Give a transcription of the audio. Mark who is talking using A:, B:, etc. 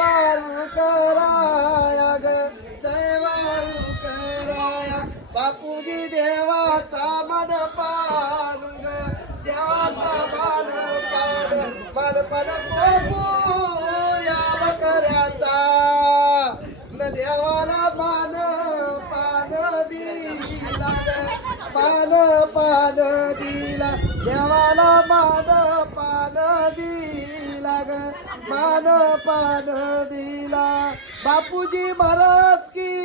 A: आलू जैवारू कराया ग जैवारू कराया बापूजी देवाचा मन पान ग देवाचा मान पान मन पण या बकऱ्याचा न देवाला मान पान दिला ग पान दिला देवाला मान मान पान दिला. बापूजी महाराज की